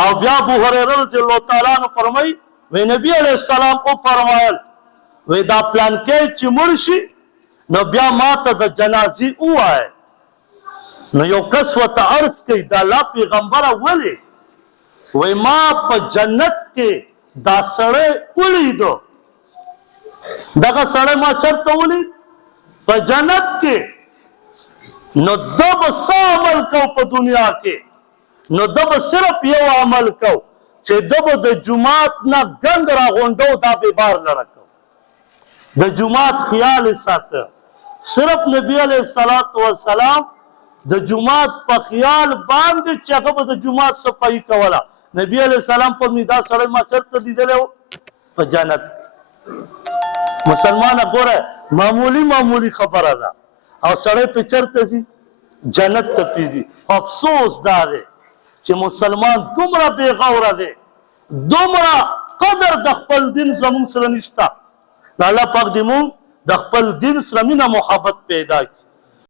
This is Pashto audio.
او بیا ابو هريره رضی الله تعالی عنہ فرمای وی نبی علیہ السلام او فرمایل وی دا پلان کې چې مرشي نو بیا ماته د جنازي وای نو یو کس وته عرض کوي دا الله پیغمبره ولې وی ما په جنت کې دا سړی ولیدو دغه سړی ما چرته ولید په جنت کې نو دب څه عمل کو په دنیا کې نو دب صرف یو عمل کو چې دب د جمعات نه ګند راغونډو دا به بار لره کو د جمعات خیال ساته صرف نبی علیہ الصلوۃ والسلام د جمعات په خیال باندې چې هغه د جمعات صفائی کوله نبی علیہ السلام په میدا سره ما چرته لیدلو په جنت مسلمان ګوره معمولی خبره ده او سړی په چرته سي جنت ته پیږي افسوس دا دی چې مسلمان دومره بے غوره دی دومره قدر د خپل دین زموږ سره نشته الله پاک دې مونږ د خپل دین سره مینه محبت پیدا کړي